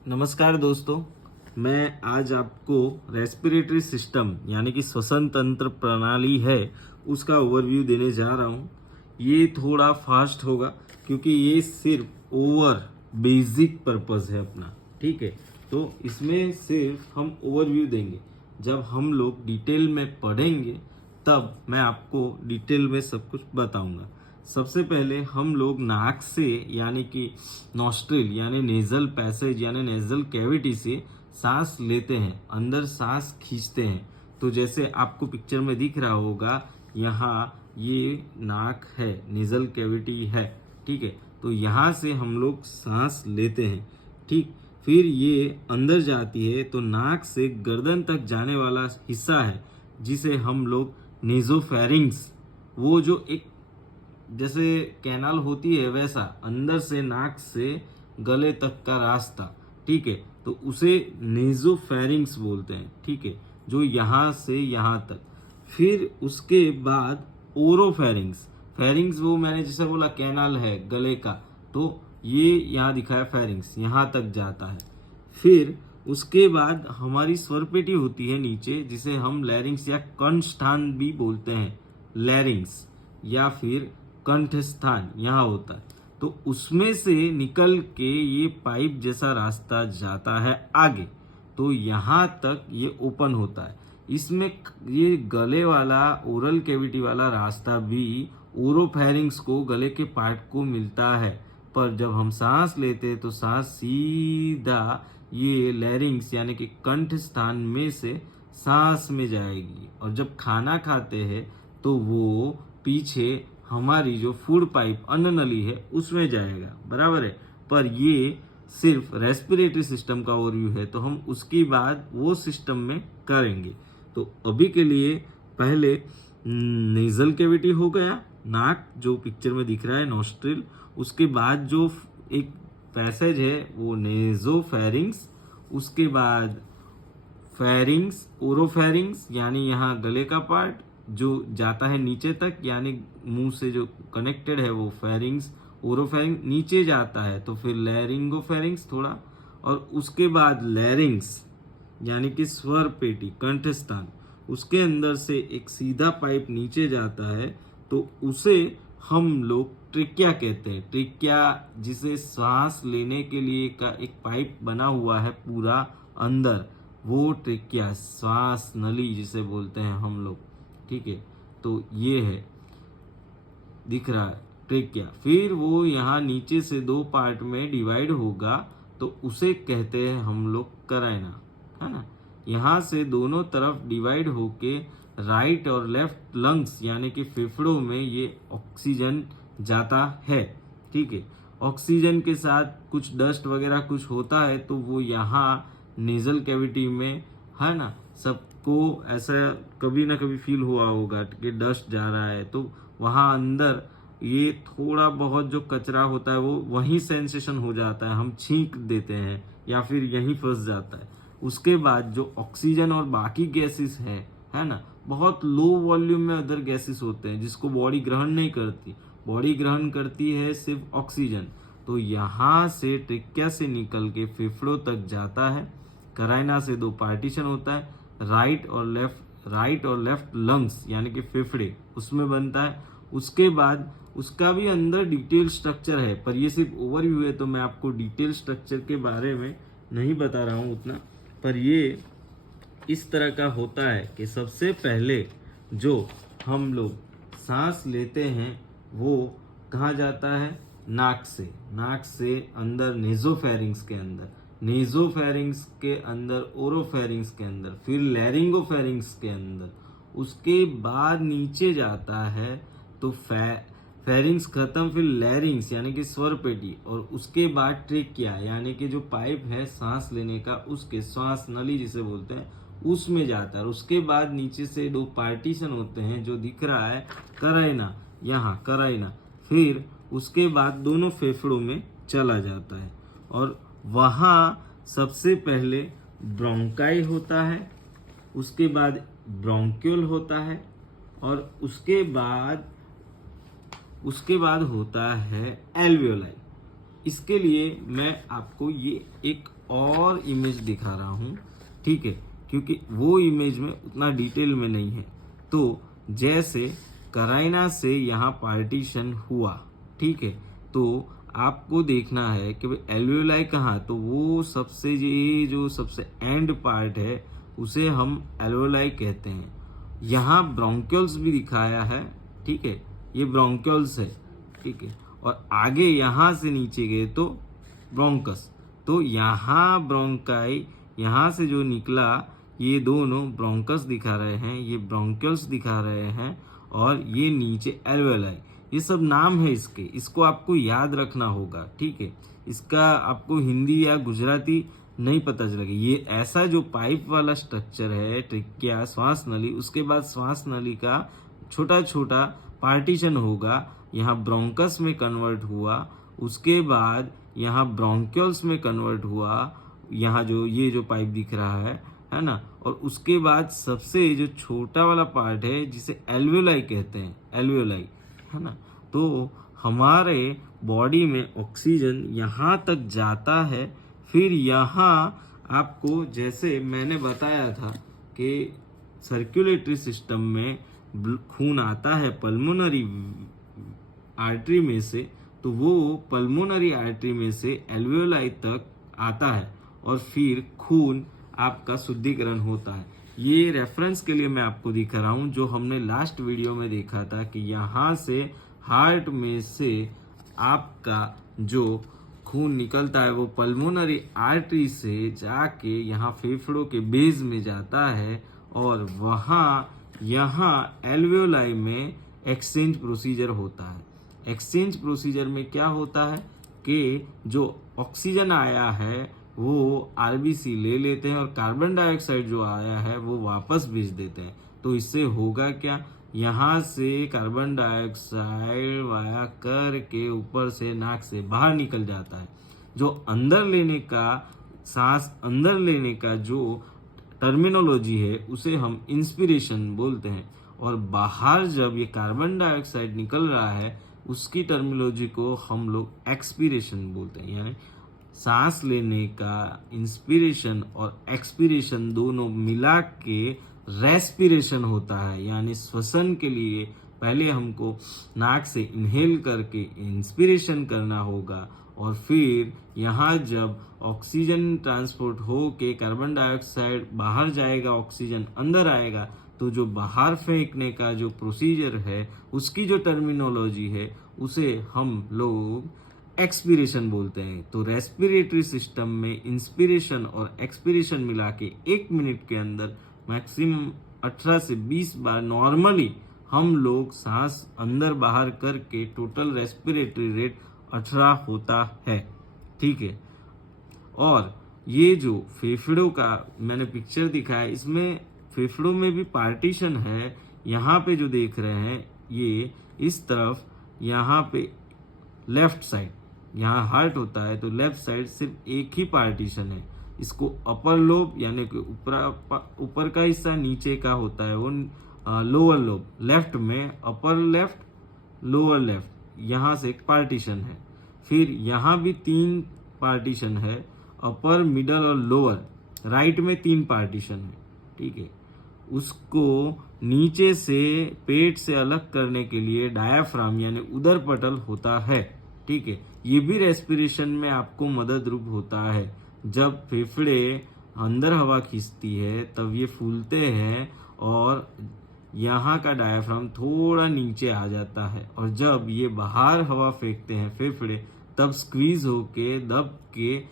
नमस्कार दोस्तों, मैं आज आपको रेस्पिरेटरी सिस्टम यानी कि श्वसन तंत्र प्रणाली है उसका ओवरव्यू देने जा रहा हूँ। ये थोड़ा फास्ट होगा क्योंकि ये सिर्फ ओवर बेसिक पर्पस है अपना, ठीक है। तो इसमें सिर्फ हम ओवरव्यू देंगे। जब हम लोग डिटेल में पढ़ेंगे तब मैं आपको डिटेल में सब कुछ बताऊंगा। सबसे पहले हम लोग नाक से यानी कि नॉस्ट्रिल यानी नेजल पैसेज यानी नेजल कैविटी से सांस लेते हैं, अंदर सांस खींचते हैं। तो जैसे आपको पिक्चर में दिख रहा होगा, यहाँ ये नाक है, नेजल कैविटी है, ठीक है। तो यहाँ से हम लोग सांस लेते हैं, ठीक। फिर ये अंदर जाती है तो नाक से गर्दन तक जाने वाला हिस्सा है जिसे हम लोग नेजोफेरिंग्स, वो जो एक जैसे कैनाल होती है वैसा अंदर से नाक से गले तक का रास्ता, ठीक है। तो उसे नेजोफेरिंग्स बोलते हैं, ठीक है, जो यहाँ से यहाँ तक। फिर उसके बाद ओरोफेरिंग्स, फेरिंग्स वो मैंने जैसे बोला कैनाल है गले का, तो ये यहाँ दिखाया फेरिंग्स, यहाँ तक जाता है। फिर उसके बाद हमारी स्वरपेटी होती है नीचे, जिसे हम लैरिंग्स या कंठ स्थान भी बोलते हैं, लैरिंग्स या फिर कंठ स्थान यहाँ होता है। तो उसमें से निकल के ये पाइप जैसा रास्ता जाता है आगे, तो यहाँ तक ये ओपन होता है। इसमें ये गले वाला ओरल कैविटी वाला रास्ता भी ओरोफेरिंग्स को गले के पार्ट को मिलता है, पर जब हम सांस लेते हैं तो सांस सीधा ये लैरिंग्स यानी कि कंठ स्थान में से सांस में जाएगी, और जब खाना खाते हैं तो वो पीछे हमारी जो फूड पाइप अन्न नली है उसमें जाएगा, बराबर है। पर ये सिर्फ रेस्पिरेटरी सिस्टम का ओवरव्यू है, तो हम उसकी बात वो सिस्टम में करेंगे। तो अभी के लिए पहले नेजल कैविटी हो गया, नाक जो पिक्चर में दिख रहा है, नॉस्ट्रिल। उसके बाद जो एक पैसेज है वो नेजोफेरिंग्स, उसके बाद फेरिंग्स, ओरोफेरिंग्स यानी यहाँ गले का पार्ट जो जाता है नीचे तक, यानी मुंह से जो कनेक्टेड है वो फेरिंग्स, ओरोफेरिंग नीचे जाता है तो फिर लैरिंगोफेरिंग्स थोड़ा, और उसके बाद लैरिंग्स यानी कि स्वर पेटी कंठ स्थान, उसके अंदर से एक सीधा पाइप नीचे जाता है तो उसे हम लोग ट्रिकिया कहते हैं। ट्रिकिया जिसे सांस लेने के लिए का एक पाइप बना हुआ है पूरा अंदर, वो ट्रिकिया श्वास नली जिसे बोलते हैं हम लोग, ठीक है। तो ये है, दिख रहा है ट्रिकिया। फिर वो यहाँ नीचे से दो पार्ट में डिवाइड होगा तो उसे कहते हैं हम लोग करैना, है ना। यहाँ से दोनों तरफ डिवाइड होके राइट और लेफ्ट लंग्स यानी कि फेफड़ों में ये ऑक्सीजन जाता है, ठीक है। ऑक्सीजन के साथ कुछ डस्ट वगैरह कुछ होता है तो वो यहाँ नेजल कैविटी में, है ना, सबको ऐसा कभी ना कभी फील हुआ होगा कि डस्ट जा रहा है, तो वहाँ अंदर ये थोड़ा बहुत जो कचरा होता है वो वहीं सेंसेशन हो जाता है, हम छींक देते हैं या फिर यहीं फंस जाता है। उसके बाद जो ऑक्सीजन और बाकी गैसेस है ना, बहुत लो वॉल्यूम में अदर गैसेस होते हैं जिसको बॉडी ग्रहण नहीं करती, बॉडी ग्रहण करती है सिर्फ ऑक्सीजन। तो यहाँ से ट्रिकिया से निकल के फेफड़ों तक जाता है। कराइना से दो पार्टीशन होता है, राइट और लेफ्ट लंग्स यानी कि फेफड़े उसमें बनता है। उसके बाद उसका भी अंदर डिटेल स्ट्रक्चर है, पर ये सिर्फ ओवरव्यू है तो मैं आपको डिटेल स्ट्रक्चर के बारे में नहीं बता रहा हूँ उतना। पर ये इस तरह का होता है कि सबसे पहले जो हम लोग सांस लेते हैं वो कहाँ जाता है, नाक से अंदर नेजोफेरिंग्स के अंदर, नेजोफेरिंग्स के अंदर ओरोफेरिंग्स के अंदर, फिर लैरिंगोफेरिंग्स के अंदर, उसके बाद नीचे जाता है तो फेरिंग्स खत्म, फिर लैरिंग्स यानी कि स्वर पेटी, और उसके बाद ट्रेकिया यानी कि जो पाइप है सांस लेने का उसके श्वास नली जिसे बोलते हैं उसमें जाता है। उसके बाद नीचे से दो पार्टीशन होते हैं जो दिख रहा है करैना, यहाँ करैना, फिर उसके बाद दोनों फेफड़ों में चला जाता है, और वहाँ सबसे पहले ब्रोंकाई होता है, उसके बाद ब्रोंक्यूल होता है, और उसके बाद होता है एल्वियोलाई। इसके लिए मैं आपको ये एक और इमेज दिखा रहा हूँ, ठीक है, क्योंकि वो इमेज में उतना डिटेल में नहीं है। तो जैसे कराइना से यहाँ पार्टीशन हुआ, ठीक है, तो आपको देखना है कि भाई एल्वियोलाई कहाँ, तो वो सबसे ये जो सबसे एंड पार्ट है उसे हम एल्वियोलाई कहते हैं। यहाँ ब्रोंक्यूल्स भी दिखाया है, ठीक है, ये ब्रोंक्यूल्स है, ठीक है, और आगे यहाँ से नीचे गए तो ब्रोंकस, तो यहाँ ब्रोंकाई, यहाँ से जो निकला ये दोनों ब्रोंकस दिखा रहे हैं, ये ब्रोंक्यूल्स दिखा रहे हैं, और ये नीचे एल्वियोलाई। ये सब नाम है इसके, इसको आपको याद रखना होगा, ठीक है। इसका आपको हिंदी या गुजराती नहीं पता चलेगा। ये ऐसा जो पाइप वाला स्ट्रक्चर है ट्रिकिया श्वास नली, उसके बाद श्वास नली का छोटा छोटा पार्टीशन होगा, यहाँ ब्रोंकस में कन्वर्ट हुआ, उसके बाद यहाँ ब्रोंक्यूल्स में कन्वर्ट हुआ, यहाँ जो ये जो पाइप दिख रहा है ना, और उसके बाद सबसे जो छोटा वाला पार्ट है जिसे एल्वियोलाई कहते हैं, एल्वियोलाई, है ना। तो हमारे बॉडी में ऑक्सीजन यहाँ तक जाता है, फिर यहाँ आपको जैसे मैंने बताया था कि सर्कुलेटरी सिस्टम में खून आता है पल्मोनरी आर्टरी में से, तो वो पल्मोनरी आर्टरी में से एल्वियोलाई तक आता है और फिर खून आपका शुद्धिकरण होता है। ये रेफरेंस के लिए मैं आपको दिखा रहा हूँ, जो हमने लास्ट वीडियो में देखा था कि यहाँ से हार्ट में से आपका जो खून निकलता है वो पल्मोनरी आर्टरी से जाके यहाँ फेफड़ों के बेस में जाता है, और वहाँ यहाँ एल्वियोलाई में एक्सचेंज प्रोसीजर होता है। एक्सचेंज प्रोसीजर में क्या होता है कि जो ऑक्सीजन आया है वो आरबीसी ले लेते हैं और कार्बन डाइऑक्साइड जो आया है वो वापस भेज देते हैं। तो इससे होगा क्या, यहाँ से कार्बन डाइऑक्साइड वाया करके ऊपर से नाक से बाहर निकल जाता है। जो अंदर लेने का, सांस अंदर लेने का जो टर्मिनोलॉजी है उसे हम इंस्पिरेशन बोलते हैं, और बाहर जब ये कार्बन डाइऑक्साइड निकल रहा है उसकी टर्मिनोलॉजी को हम लोग एक्सपीरेशन बोलते हैं। यानी सांस लेने का इंस्पिरेशन और एक्सपीरेशन दोनों मिला के रेस्पिरेशन होता है। यानी श्वसन के लिए पहले हमको नाक से इनहेल करके इंस्पिरेशन करना होगा, और फिर यहाँ जब ऑक्सीजन ट्रांसपोर्ट हो के कार्बन डाइऑक्साइड बाहर जाएगा, ऑक्सीजन अंदर आएगा, तो जो बाहर फेंकने का जो प्रोसीजर है उसकी जो टर्मिनोलॉजी है उसे हम लोग एक्सपीरेशन बोलते हैं। तो रेस्पिरेटरी सिस्टम में इंस्पिरेशन और एक्सपीरेशन मिला के 1 मिनट के अंदर मैक्सिमम 18 से 20 बार नॉर्मली हम लोग सांस अंदर बाहर करके टोटल रेस्पिरेटरी रेट 18 होता है, ठीक है। और ये जो फेफड़ों का मैंने पिक्चर दिखाया, इसमें फेफड़ों में भी पार्टीशन है। यहाँ पे जो देख रहे हैं ये इस तरफ, यहाँ पे लेफ्ट साइड यहाँ हार्ट होता है, तो लेफ्ट साइड सिर्फ एक ही पार्टीशन है। इसको अपर लोब यानी कि ऊपर का हिस्सा, नीचे का होता है वो लोअर लोब। लेफ्ट में अपर लेफ्ट लोअर लेफ्ट, यहाँ से एक पार्टीशन है। फिर यहाँ भी 3 पार्टीशन है, अपर मिडल और लोअर। राइट में 3 पार्टीशन है, ठीक है। उसको नीचे से पेट से अलग करने के लिए डायाफ्राम यानी उदर पटल होता है, ठीक है। ये भी रेस्पिरेशन में आपको मदद रूप होता है। जब फेफड़े अंदर हवा खींचती है तब ये फूलते हैं और यहाँ का डायाफ्राम थोड़ा नीचे आ जाता है, और जब ये बाहर हवा फेंकते हैं फेफड़े तब स्क्वीज होके दब के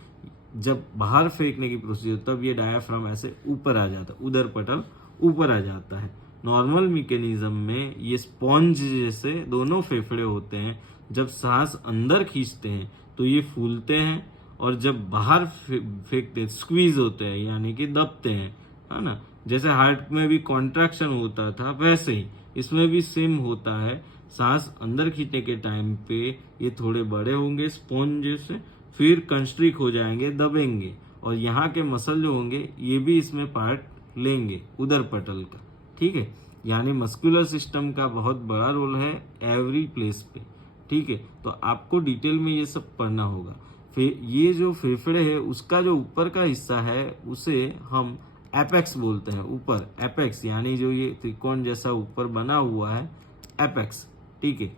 जब बाहर फेंकने की प्रोसीजर, तब ये डायाफ्राम ऐसे ऊपर आ जाता है, उदर पटल ऊपर आ जाता है। नॉर्मल मैकेनिज्म में ये स्पॉन्ज जैसे दोनों फेफड़े होते हैं। जब सांस अंदर खींचते हैं तो ये फूलते हैं, और जब बाहर फेंकते स्क्वीज होते हैं यानी कि दबते हैं, है ना। जैसे हार्ट में भी कॉन्ट्रैक्शन होता था वैसे ही इसमें भी सेम होता है। सांस अंदर खींचने के टाइम पे ये थोड़े बड़े होंगे स्पॉन्ज जैसे, फिर कंस्ट्रिक हो जाएंगे, दबेंगे, और यहाँ के मसल जो होंगे ये भी इसमें पार्ट लेंगे उदर पटल का, ठीक है। यानी मस्कुलर सिस्टम का बहुत बड़ा रोल है एवरी प्लेस पे, ठीक है। तो आपको डिटेल में ये सब पढ़ना होगा। फिर ये जो फेफड़े है उसका जो ऊपर का हिस्सा है उसे हम एपेक्स बोलते हैं। ऊपर एपेक्स यानी जो ये त्रिकोण जैसा ऊपर बना हुआ है एपेक्स, ठीक है।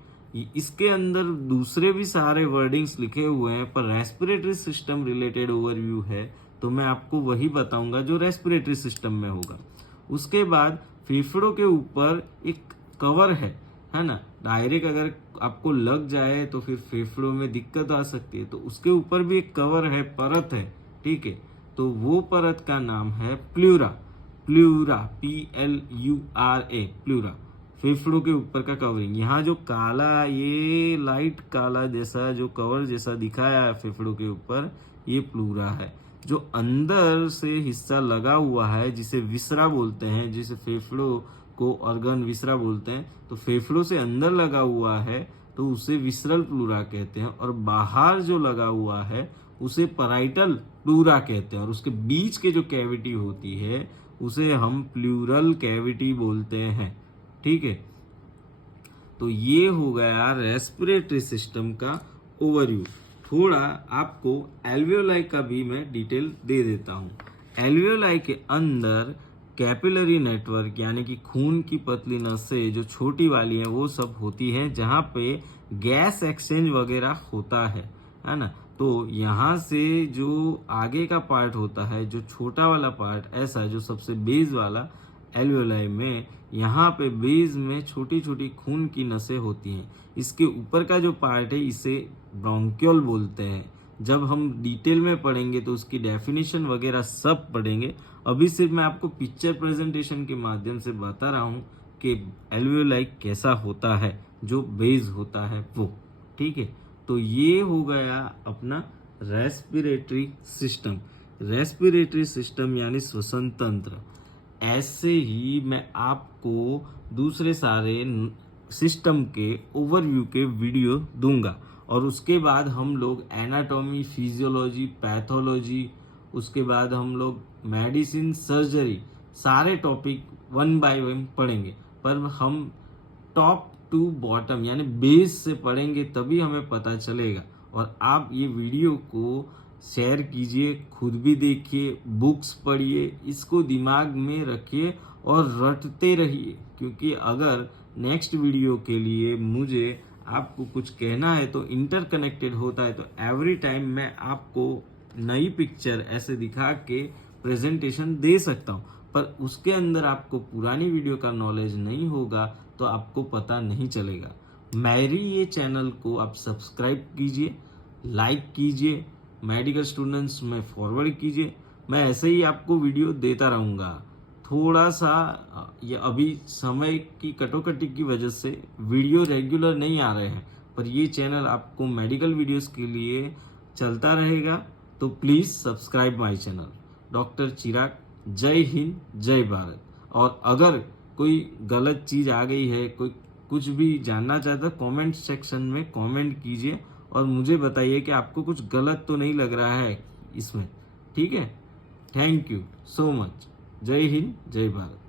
इसके अंदर दूसरे भी सारे वर्डिंग्स लिखे हुए हैं, पर रेस्पिरेटरी सिस्टम रिलेटेड ओवरव्यू है तो मैं आपको वही बताऊंगा जो रेस्पिरेटरी सिस्टम में होगा। उसके बाद फेफड़ों के ऊपर एक कवर है ना। डायरेक्ट अगर आपको लग जाए तो फिर फेफड़ों में दिक्कत आ सकती है, तो उसके ऊपर भी एक कवर है, परत है, ठीक है। तो वो परत का नाम है प्लूरा। प्लूरा PLURA प्लूरा, फेफड़ों के ऊपर का कवरिंग। यहाँ जो काला, ये लाइट काला जैसा जो कवर जैसा दिखाया है फेफड़ों के ऊपर, ये प्लूरा है। जो अंदर से हिस्सा लगा हुआ है जिसे विसरा बोलते हैं, जिसे फेफड़ों को ऑर्गन विसरा बोलते हैं, तो फेफड़ों से अंदर लगा हुआ है तो उसे विसरल प्लूरा कहते हैं, और बाहर जो लगा हुआ है उसे पराइटल प्लूरा कहते हैं, और उसके बीच के जो कैविटी होती है उसे हम प्लूरल कैविटी बोलते हैं, ठीक है। तो ये हो गया रेस्पिरेटरी सिस्टम का ओवरव्यू। थोड़ा आपको एल्वियोलाई का भी मैं डिटेल दे देता हूँ। एल्वियोलाई के अंदर कैपिलरी नेटवर्क यानी कि खून की पतली नसें जो छोटी वाली हैं वो सब होती हैं, जहाँ पे गैस एक्सचेंज वगैरह होता है ना। तो यहाँ से जो आगे का पार्ट होता है, जो छोटा वाला पार्ट ऐसा जो सबसे बेस वाला एल्वियोलाई में, यहाँ पे बेस में छोटी छोटी खून की नसें होती हैं। इसके ऊपर का जो पार्ट है इसे ब्रोंक्यूल बोलते हैं। जब हम डिटेल में पढ़ेंगे तो उसकी डेफिनेशन वगैरह सब पढ़ेंगे। अभी सिर्फ मैं आपको पिक्चर प्रेजेंटेशन के माध्यम से बता रहा हूँ कि एल्वियोलाई कैसा होता है, जो बेस होता है वो, ठीक है। तो ये हो गया अपना रेस्पिरेटरी सिस्टम। रेस्पिरेटरी सिस्टम यानी श्वसन तंत्र। ऐसे ही मैं आपको दूसरे सारे सिस्टम के ओवरव्यू के वीडियो दूंगा, और उसके बाद हम लोग एनाटॉमी, फिजियोलॉजी, पैथोलॉजी, उसके बाद हम लोग मेडिसिन, सर्जरी, सारे टॉपिक 1 बाय 1 पढ़ेंगे। पर हम टॉप टू बॉटम यानी बेस से पढ़ेंगे तभी हमें पता चलेगा। और आप ये वीडियो को शेयर कीजिए, खुद भी देखिए, बुक्स पढ़िए, इसको दिमाग में रखिए और रटते रहिए, क्योंकि अगर नेक्स्ट वीडियो के लिए मुझे आपको कुछ कहना है तो इंटरकनेक्टेड होता है, तो एवरी टाइम मैं आपको नई पिक्चर ऐसे दिखा के प्रेजेंटेशन दे सकता हूँ। पर उसके अंदर आपको पुरानी वीडियो का नॉलेज नहीं होगा तो आपको पता नहीं चलेगा। मेरी ये चैनल को आप सब्सक्राइब कीजिए, लाइक कीजिए, मेडिकल स्टूडेंट्स में फॉरवर्ड कीजिए। मैं ऐसे ही आपको वीडियो देता रहूँगा। थोड़ा सा ये अभी समय की कटौकटी की वजह से वीडियो रेगुलर नहीं आ रहे हैं, पर ये चैनल आपको मेडिकल वीडियोस के लिए चलता रहेगा। तो please subscribe my channel doctor Chirag. जय हिंद, जय भारत। और अगर कोई गलत चीज़ आ गई है, कोई कुछ भी जानना चाहता है, कमेंट सेक्शन में कमेंट कीजिए और मुझे बताइए कि आपको कुछ गलत तो नहीं लग रहा है इसमें, ठीक है। Thank you so much. जय हिंद, जय भारत।